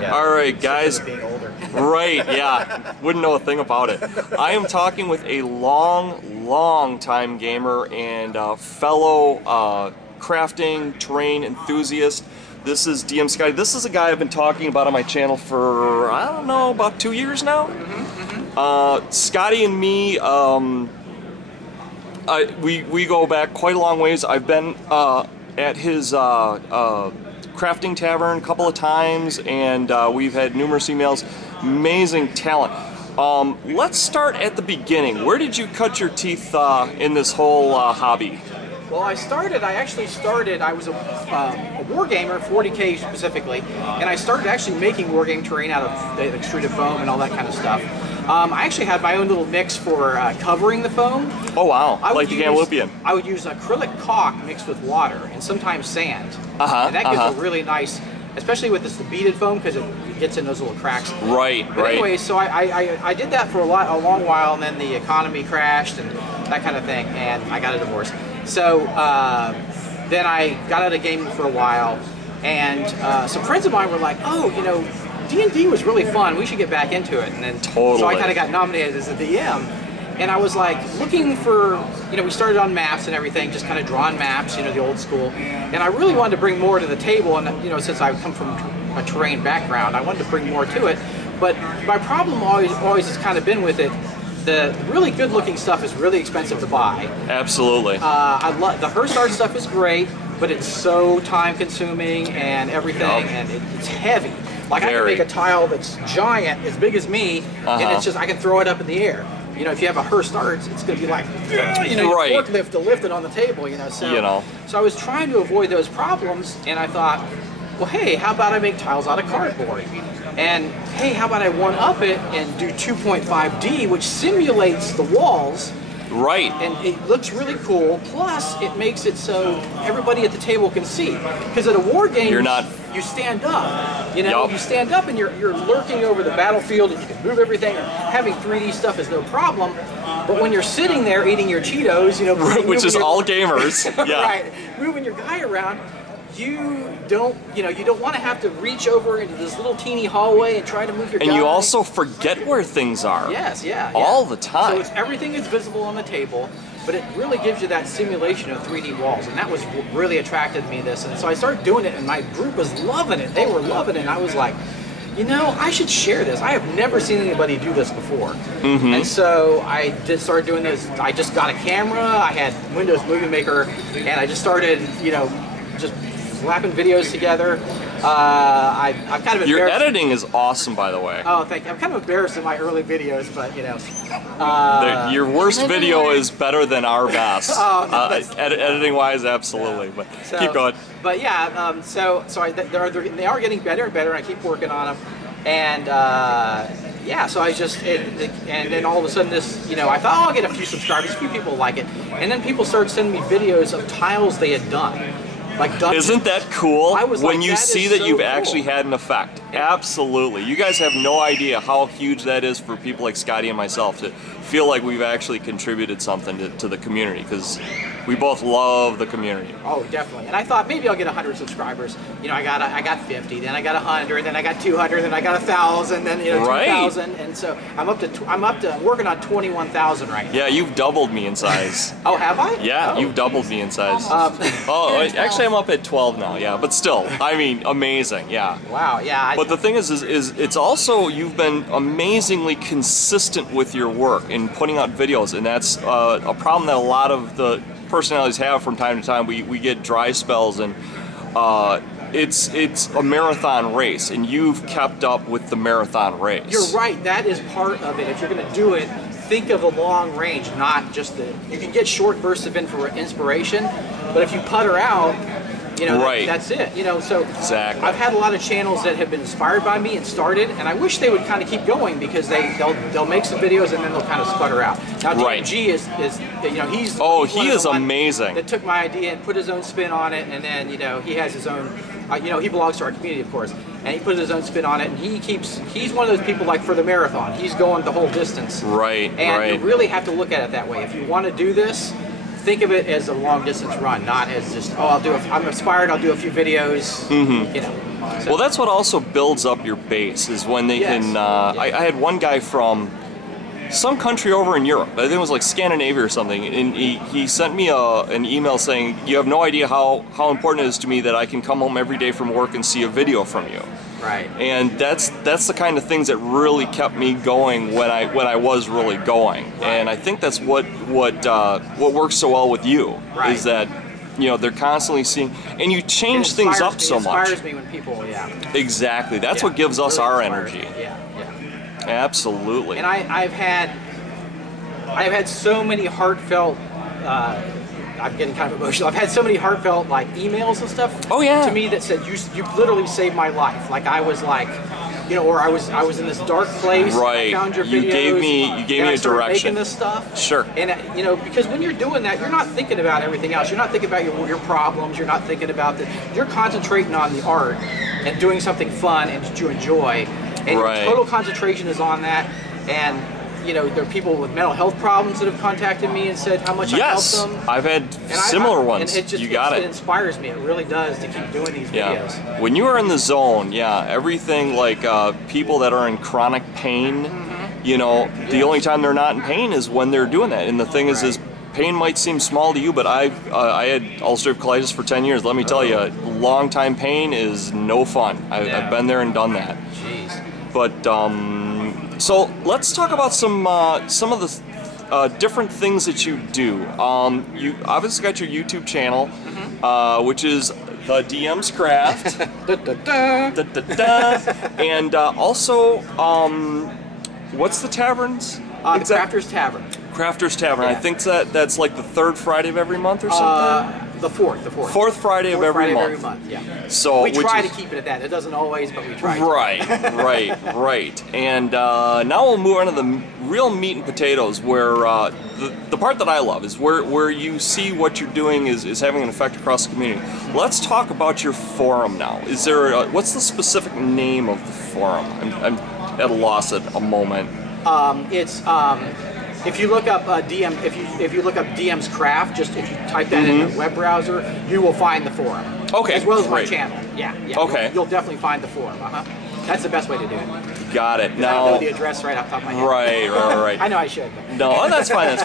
Yeah. All right, guys. Being older. Right, yeah. Wouldn't know a thing about it. I am talking with a long time gamer and fellow crafting terrain enthusiast. This is DM Scotty. This is a guy I've been talking about on my channel for, I don't know, about 2 years now. Scotty and me, we go back quite a long ways. I've been at his crafting tavern a couple of times, and we've had numerous emails. Amazing talent. Let's start at the beginning. Where did you cut your teeth in this whole hobby? Well, I actually started, I was a war gamer, 40K specifically, and I started actually making war game terrain out of the extruded foam and all that kind of stuff. I actually had my own little mix for covering the foam. Oh wow, like the Gallippian. I would use acrylic caulk mixed with water and sometimes sand. And that gives a really nice, especially with the beaded foam, because it gets in those little cracks. Right, but anyway, so I did that for a long while, and then the economy crashed and that kind of thing, and I got a divorce. So then I got out of gaming for a while, and some friends of mine were like, oh, you know, D&D was really fun, we should get back into it. And then so I kind of got nominated as a DM, and I was like looking for, you know, we started on maps and everything, just kind of drawing maps, you know, the old school, and I really wanted to bring more to the table. And you know, since I come from a terrain background, I wanted to bring more to it. But my problem always has kind of been with it, the really good looking stuff is really expensive to buy. Absolutely. I love the Hearst art stuff is great, but it's so time consuming and everything, and it's heavy. Like I can make a tile that's giant, as big as me, and it's just, I can throw it up in the air. You know, if you have a Hearst art, it's going to be like, you know, your forklift to lift it on the table, you know. So, so I was trying to avoid those problems, and I thought, well, hey, how about I make tiles out of cardboard? And hey, how about I one-up it and do 2.5D, which simulates the walls. Right. And it looks really cool, plus it makes it so everybody at the table can see. Because at a war game, you stand up, you know, you stand up and you're lurking over the battlefield and you can move everything, and having 3D stuff is no problem. But when you're sitting there eating your Cheetos, you know, which is all gamers, right, moving your guy around, you don't want to have to reach over into this little teeny hallway and try to move your guy. And you also forget where things are. Yes, all the time. So it's, everything is visible on the table, but it really gives you that simulation of 3D walls, and that was really attracted me this. And so I started doing it, and my group was loving it. They were loving it, and I was like, you know, I should share this. I have never seen anybody do this before. And so I start doing this. I just got a camera, I had Windows Movie Maker, and I just started, you know, just slapping videos together. I'm kind of embarrassed. Your editing is awesome, by the way. Oh, thank you. I'm kind of embarrassed in my early videos, but you know. Your worst video is better than our best. Editing-wise, absolutely. But keep going. But yeah, so they are getting better and better, and I keep working on them. And yeah, so I just, and then all of a sudden this, you know, I thought, oh, I'll get a few subscribers, a few people like it. And then people started sending me videos of tiles they had done. Isn't that cool when you see that you've cool. actually had an effect? Absolutely. You guys have no idea how huge that is for people like Scotty and myself to feel like we've actually contributed something to the community, because we both love the community. Oh, definitely. And I thought maybe I'll get 100 subscribers. You know, I got 50, then I got 100, then I got 200, then I got 1,000, then you know 2,000, and so I'm up to working on 21,000 right now. Yeah, you've doubled me in size. Oh, have I? Yeah, you've doubled me in size. Actually, I'm up at 12 now. Yeah, but still, I mean, amazing. Yeah. Wow. Yeah. But the thing is it's also, you've been amazingly consistent with your work in putting out videos, and that's a problem that a lot of the personalities have from time to time. We get dry spells, and it's a marathon race, and you've kept up with the marathon race. You're right, that is part of it. If you're going to do it, think of the long range, not just the, you can get short bursts of inspiration, but if you putter out, you know, that's it. You know, so I've had a lot of channels that have been inspired by me and started, and I wish they would kind of keep going, because they'll make some videos and then they'll kind of sputter out. Now DMG is you know, he is amazing. That took my idea and put his own spin on it, and then you know, he has his own. You know, he belongs to our community, of course, and he put his own spin on it, and he's one of those people, like for the marathon, he's going the whole distance. And you really have to look at it that way. If you want to do this, think of it as a long distance run, not as just, oh, I'm inspired, I'll do a few videos, you know. Well, that's what also builds up your base, is when they can, I had one guy from some country over in Europe, I think it was like Scandinavia or something, and he sent me an email saying, you have no idea how important it is to me that I can come home every day from work and see a video from you. Right. And that's the kind of things that really kept me going when I was really going. Right. And I think that's what works so well with you, right, is that, you know, they're constantly seeing, and you change things up so much. It inspires me when people, Exactly. That's what gives us our energy. Yeah. Absolutely. And I've had so many heartfelt, I'm getting kind of emotional, I've had so many heartfelt like emails and stuff to me that said, you literally saved my life. Like I was like, you know, or I was in this dark place, right, I found your videos, you gave me a direction. Making this stuff. Sure. And you know, because when you're doing that, you're not thinking about everything else. You're not thinking about your problems, you're not thinking about you're concentrating on the art and doing something fun and that you enjoy. And your total concentration is on that. And you know, there are people with mental health problems that have contacted me and said how much I helped them. I've had similar ones. And it inspires me. It really does to keep doing these videos. When you are in the zone, everything like people that are in chronic pain, you know, the only time they're not in pain is when they're doing that. And the thing is pain might seem small to you, but I had ulcerative colitis for 10 years. Let me tell you, long time pain is no fun. I've been there and done that. Jeez. But so let's talk about some of the different things that you do. You obviously got your YouTube channel, which is the DM's Craft, and also what's the taverns? Crafter's Tavern. Crafter's Tavern. I think that's like the third Friday of every month or something. The fourth. Fourth Friday of every month. Yeah. So we try to keep it at that. It doesn't always, but we try. Right. And now we'll move on to the real meat and potatoes, where the part that I love is where you see what you're doing is having an effect across the community. Let's talk about your forum now. Is there what's the specific name of the forum? I'm at a loss at a moment. If you look up if you look up DM's Craft, just if you type that in the web browser, you will find the forum. Okay. As well as my channel. Yeah. Okay. You'll definitely find the forum. That's the best way to do it. Got it. Now, I don't know the address right off the top of my head. Right. I know I should. But. No, that's fine.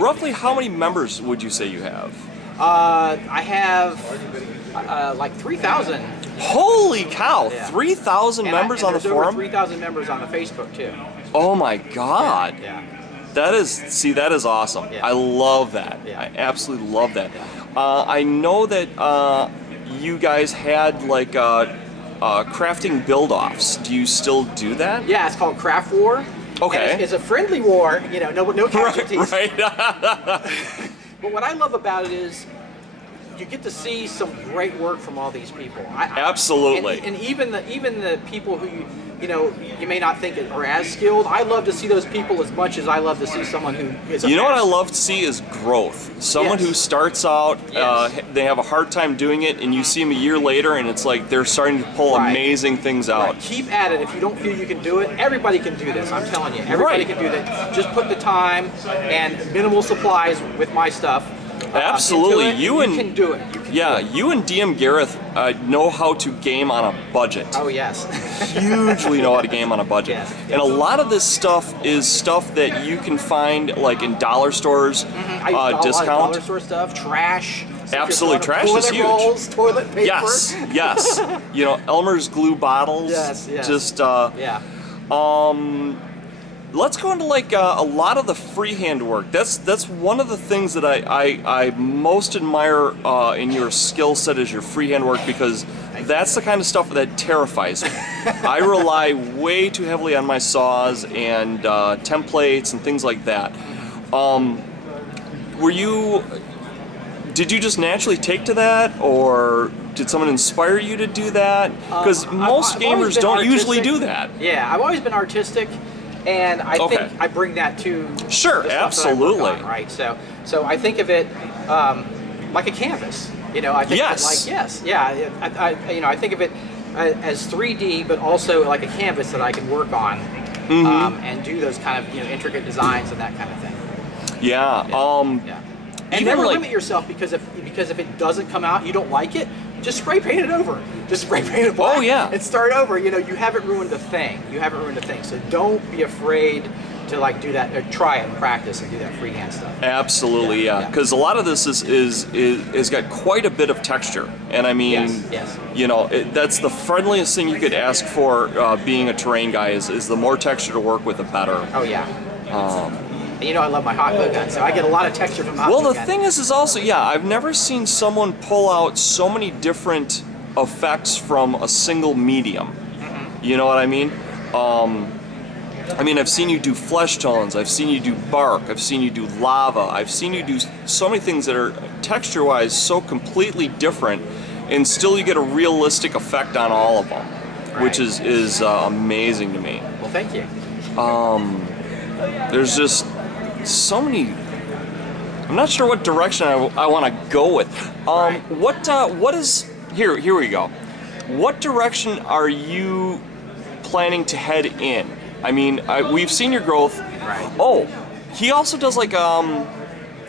Roughly how many members would you say you have? I have like 3,000. Holy cow! 3,000 members on the forum? Over 3,000 members on the Facebook too. Oh my God! Yeah. That is awesome. Yeah. I love that. Yeah. I absolutely love that. Yeah. I know that you guys had like crafting build-offs. Do you still do that? Yeah, it's called Craft War. Okay. It's a friendly war. You know, no casualties. Right. But what I love about it is you get to see some great work from all these people. Absolutely. And even the people who you may not think are as skilled. I love to see those people as much as I love to see someone who is. You know what I love to see is growth. Someone who starts out, they have a hard time doing it, and you see them a year later, and it's like they're starting to pull amazing things out. Keep at it. If you don't feel you can do it, everybody can do this. I'm telling you, everybody can do that. Just put the time and minimal supplies with my stuff. Absolutely, you can do it. You and DM Gareth know how to game on a budget. Oh yes, hugely know how to game on a budget. Yes. And a lot of this stuff is stuff that you can find like in dollar stores, discount. A lot of dollar store stuff, trash. Absolutely, trash is huge. Rolls, toilet paper. Yes. You know, Elmer's glue bottles. Yes. Just let's go into like a lot of the freehand work. That's one of the things that I most admire in your skill set is your freehand work, because that's the kind of stuff that terrifies me. I rely way too heavily on my saws and templates and things like that. Did you just naturally take to that, or did someone inspire you to do that? Because most gamers don't usually do that. Yeah, I've always been artistic. And I think I bring that to absolutely that I work on, right. So I think of it like a canvas. You know, I think of it like I think of it as 3D, but also like a canvas that I can work on and do those kind of intricate designs and that kind of thing. Yeah. And never limit yourself, because if it doesn't come out, you don't like it, just spray paint it over. Just spray paint it black. Oh yeah. And start over. You know, you haven't ruined a thing. You haven't ruined a thing. So don't be afraid to like do that, or try it and practice and do that freehand stuff. Absolutely, yeah. Because a lot of this is got quite a bit of texture, and I mean, yes. you know, that's the friendliest thing you could ask for being a terrain guy is the more texture to work with, the better. Oh yeah. And you know, I love my hot glue gun, so I get a lot of texture from hot glue gun. Well, the thing is also, yeah, I've never seen someone pull out so many different effects from a single medium. Mm-hmm. You know what I mean? I mean, I've seen you do flesh tones, I've seen you do bark, I've seen you do lava, I've seen you do so many things that are texture-wise so completely different, and still you get a realistic effect on all of them, right. Which is amazing to me. Well, thank you. There's just so many. I'm not sure what direction I want to go with. Right. What is here? Here we go. What direction are you planning to head in? I mean, we've seen your growth. Right. Oh, he also does like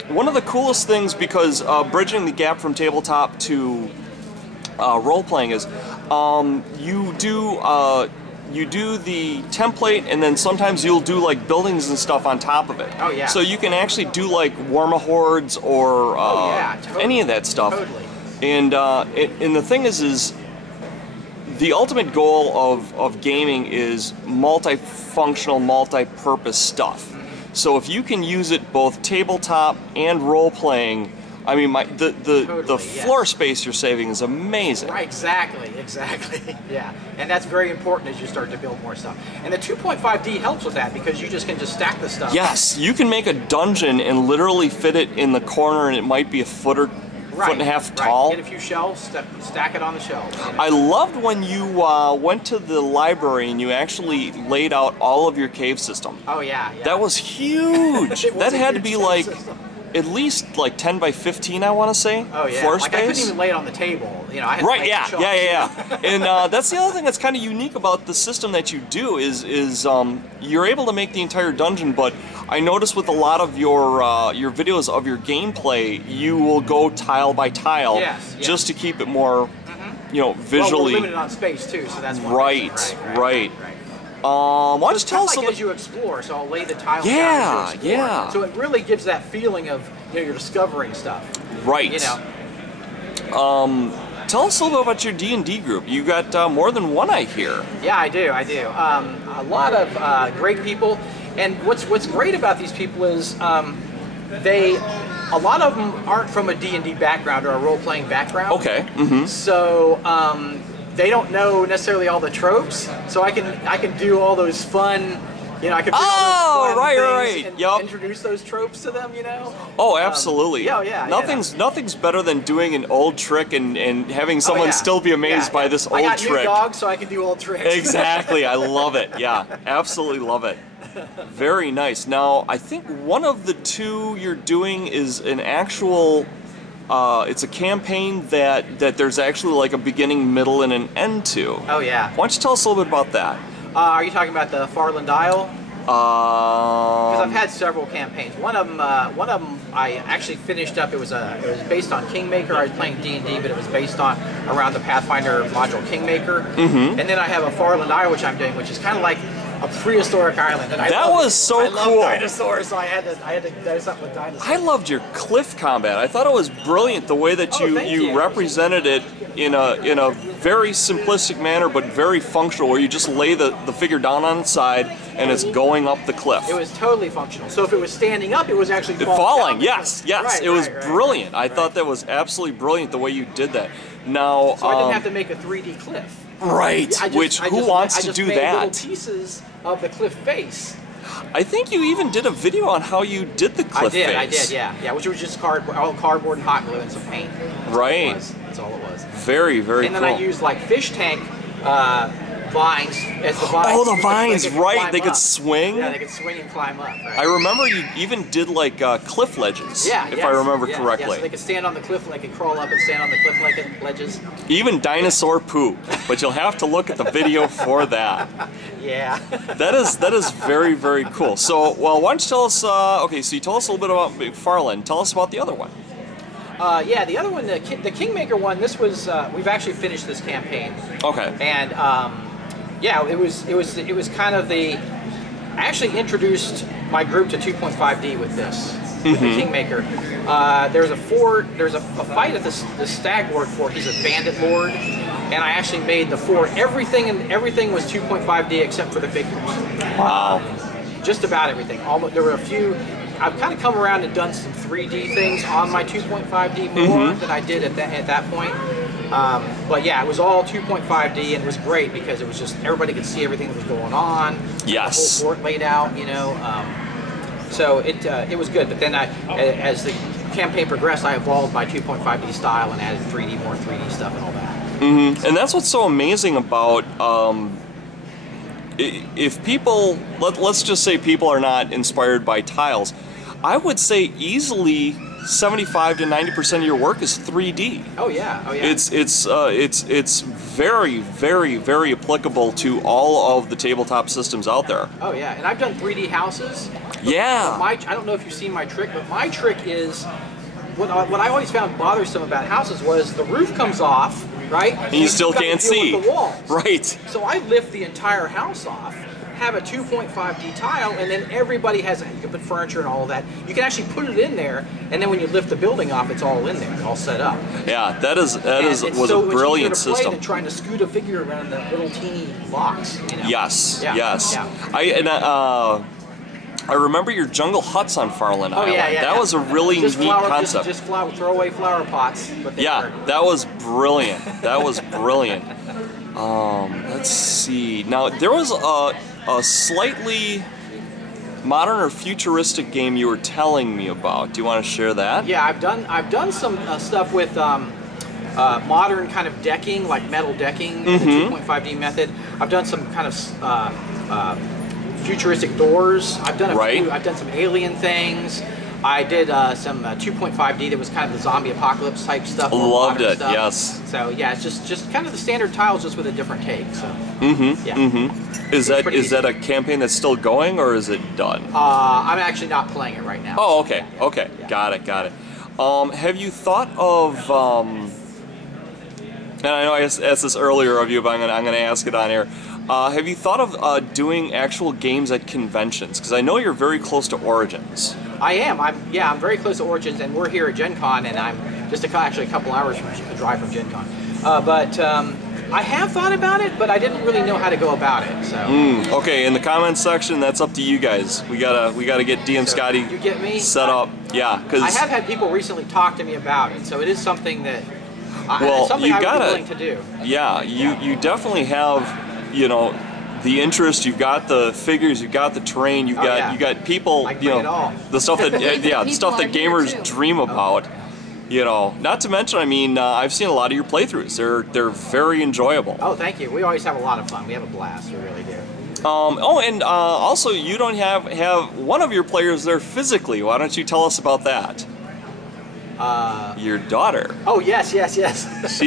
one of the coolest things, because bridging the gap from tabletop to role playing is you do the template, and then sometimes you'll do like buildings and stuff on top of it. Oh yeah. So you can actually do like Warmahordes or totally. any of that stuff. Totally. And the thing is the ultimate goal of gaming is multifunctional, multi-purpose stuff. Mm-hmm. So if you can use it both tabletop and role playing, I mean, the floor space you're saving is amazing. Right, exactly. Yeah, and that's very important as you start to build more stuff. And the 2.5D helps with that, because you just can stack the stuff. Yes, you can make a dungeon and literally fit it in the corner, and it might be a foot and a half tall. Get a few shelves, stack it on the shelves. You know? I loved when you went to the library and you actually laid out all of your cave system. Oh yeah. That was huge. That had to be like at least like 10 by 15, I want to say. Oh yeah. Floor like space. I couldn't even lay it on the table. You know, I had right. to Yeah. the Yeah. And that's the other thing that's kind of unique about the system that you do is you're able to make the entire dungeon, but I noticed with a lot of your videos of your gameplay, you will go tile by tile, just to keep it more, you know, visually. Well, we're limited on space too, so that's why. Right. Why don't you tell us as you explore? So I'll lay the tiles down as you explore. Yeah. So it really gives that feeling of, you know, you're discovering stuff. Right. You know. Tell us a little bit about your D&D group. You got more than one, I hear. Yeah, I do. A lot of great people, and what's great about these people is a lot of them aren't from a D&D background or a role-playing background. Okay. Mm-hmm. So they don't know necessarily all the tropes. So I can do all those fun. You know, I could bring all those fun things and introduce those tropes to them, you know? Oh, absolutely. Yeah. Nothing's better than doing an old trick and having someone still be amazed by this old trick. I got new dogs, so I can do old tricks. Exactly. I love it. Yeah, absolutely love it. Very nice. Now, I think one of the two you're doing is an actual... it's a campaign that there's actually like a beginning, middle, and an end to. Oh, yeah. Why don't you tell us a little bit about that? Are you talking about the Farland Isle? Because I've had several campaigns. One of them I actually finished up. It was based on Kingmaker. I was playing D&D, but it was based on around the Pathfinder module Kingmaker. Mm-hmm. And then I have a Farland Isle, which I'm doing, which is kind of like a prehistoric island. And I love dinosaurs, so I had to do something with dinosaurs. I loved your cliff combat. I thought it was brilliant the way that you represented it in a very simplistic manner, but very functional, where you just lay the figure down on its side and it's going up the cliff. It was totally functional. So if it was standing up, it was actually falling. Yes. It was brilliant. I thought that was absolutely brilliant the way you did that. Now, so I didn't have to make a 3D cliff. Right. Who wants to do that? I just made little pieces of the cliff face. I think you even did a video on how you did the cliff face. I did, yeah, which was just cardboard and hot glue and some paint. Right. That's all it was. Very, very cool. And then I used like fish tank vines as the vines. Oh, the vines, right. They could swing? Yeah, they could swing and climb up. Right. I remember you even did like cliff ledges, if I remember correctly. Yeah, so they could stand on the cliff, they could crawl up and stand on the cliff ledges. Even dinosaur poo, but you'll have to look at the video for that. Yeah. That is very, very cool. So, well, why don't you tell us, okay, so you told us a little bit about McFarlane. Tell us about the other one. Yeah, the other one, the Kingmaker one. This was we've actually finished this campaign. Okay. And yeah, it was kind of the. I actually introduced my group to 2.5D with this. With the Kingmaker. There's a fight at the Stag Lord Fort. He's a bandit lord, and I actually made the fort. Everything was 2.5D except for the figures. Wow. Just about everything. Almost, there were a few. I've kind of come around and done some 3D things on my 2.5D more than I did at that point. But yeah, it was all 2.5D, and it was great because it was just everybody could see everything that was going on. Yes. The whole fort laid out, you know. So it was good. But then as the campaign progressed, I evolved my 2.5D style and added more 3D stuff and all that. And that's what's so amazing about if people, let's just say people are not inspired by tiles, I would say easily 75 to 90% of your work is 3D. Oh yeah, oh yeah. It's very, very, very applicable to all of the tabletop systems out there. Oh yeah, and I've done 3D houses. Yeah. I don't know if you've seen my trick, but my trick is what I always found bothersome about houses was the roof comes off, right? And you still can't see. With the walls. Right. So I lift the entire house off, have a 2.5D tile, and then everybody has you can put furniture and all of that. You can actually put it in there, and then when you lift the building off, it's all in there, all set up. Yeah, was a brilliant system. Than trying to scoot a figure around the little teeny blocks. You know? Yes, yeah. yes. Yeah. I remember your jungle huts on Farland Island. Yeah, that was a really neat concept. Just throw away flower pots. Yeah, that was brilliant. That was brilliant. Let's see. Now there was a slightly modern or futuristic game you were telling me about. Do you want to share that? Yeah, I've done some stuff with modern kind of decking, like metal decking, the 2.5D method. I've done some kind of futuristic doors. I've done I've done some alien things. I did some 2.5D that was kind of the zombie apocalypse type stuff. Loved it. Stuff. Yes. So yeah, it's just kind of the standard tiles, just with a different take. So. Yeah. Is that a campaign that's still going, or is it done? I'm actually not playing it right now. Oh, okay. Okay. Yeah. Got it. Have you thought of? And I know I asked this earlier of you, but I'm gonna ask it on air. Have you thought of doing actual games at conventions? Because I know you're very close to Origins. I am. I'm very close to Origins, and we're here at Gencon, and I'm just actually a couple hours from a drive from Gencon. But I have thought about it, but I didn't really know how to go about it. So. Okay, in the comments section, that's up to you guys. We gotta get DM Scotty you get me? set up. Yeah, because I have had people recently talk to me about it, so it is something that well, something you I would gotta, be willing to do. Yeah, you definitely have, you know, the interest. You've got the figures. You've got the terrain. You got people. You know, the stuff that the stuff that gamers dream about. You know, not to mention, I mean, I've seen a lot of your playthroughs. They're very enjoyable. Oh, thank you. We always have a lot of fun. We have a blast. We really do. And also, you don't have one of your players there physically. Why don't you tell us about that? Your daughter. Oh yes. She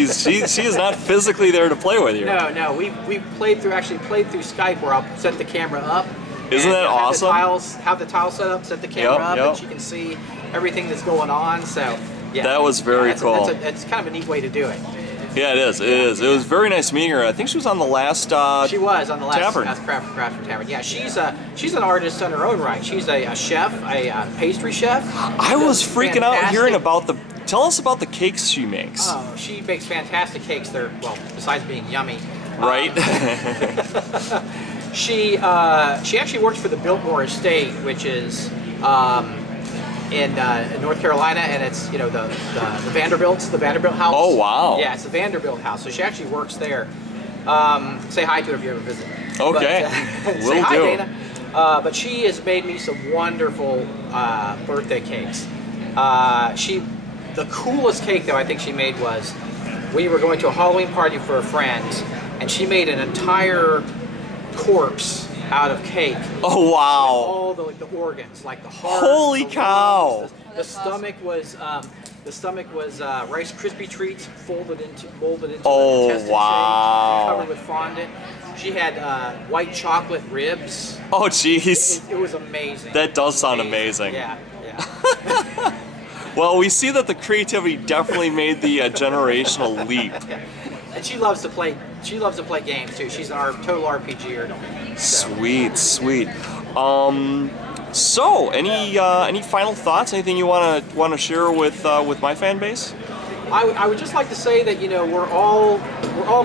is not physically there to play with you. No. We played through Skype, where I'll set the camera up. Isn't that awesome? Have the tile set up, set the camera up, and she can see everything that's going on. So yeah. That was very cool. It's kind of a neat way to do it. Yeah, it is. It is. It was very nice meeting her. I think she was on the last. She was on the last Tavern. Craft Tavern. Yeah, she's an artist in her own right. She's a chef, a pastry chef. I was freaking out hearing about the. Tell us about the cakes she makes. Oh, she makes fantastic cakes. They're, well, besides being yummy. Right. She actually works for the Biltmore Estate, which is in North Carolina, and it's, you know, the Vanderbilt House. Oh wow. Yeah, it's the Vanderbilt House. So she actually works there. Say hi to her if you ever visit. Okay. But, Will say hi, do. Dana. But she has made me some wonderful birthday cakes. The coolest cake though I think she made was, we were going to a Halloween party for a friend, and she made an entire corpse out of cake. Oh wow! All the organs, like the heart. Holy cow! Lungs, the stomach was Rice Krispie treats molded into oh intestine wow! shape, covered with fondant. She had white chocolate ribs. Oh jeez! It was amazing. That does sound amazing. Yeah. Well, we see that the creativity definitely made the generational leap. And she loves to play. She loves to play games too. She's our total RPGer. So. Sweet, sweet. So, any final thoughts? Anything you want to share with my fan base? I would just like to say that we're all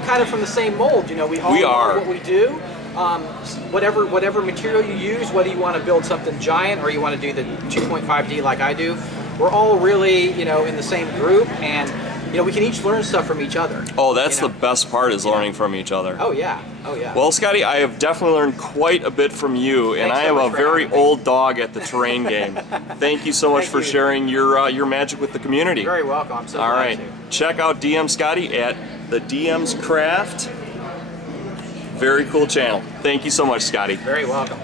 kind of from the same mold. We all know what we do. Whatever material you use, whether you want to build something giant or you want to do the 2.5D like I do, we're all really in the same group, and we can each learn stuff from each other. Oh, that's the best part, is learning from each other. Oh yeah, oh yeah. Well, Scotty, I have definitely learned quite a bit from you, and I am a very old dog at the terrain game. Thank you so much for sharing your magic with the community. You're very welcome. I'm so glad to. All right, check out DM Scotty at the DM's Craft. Very cool channel. Thank you so much, Scotty. Very welcome.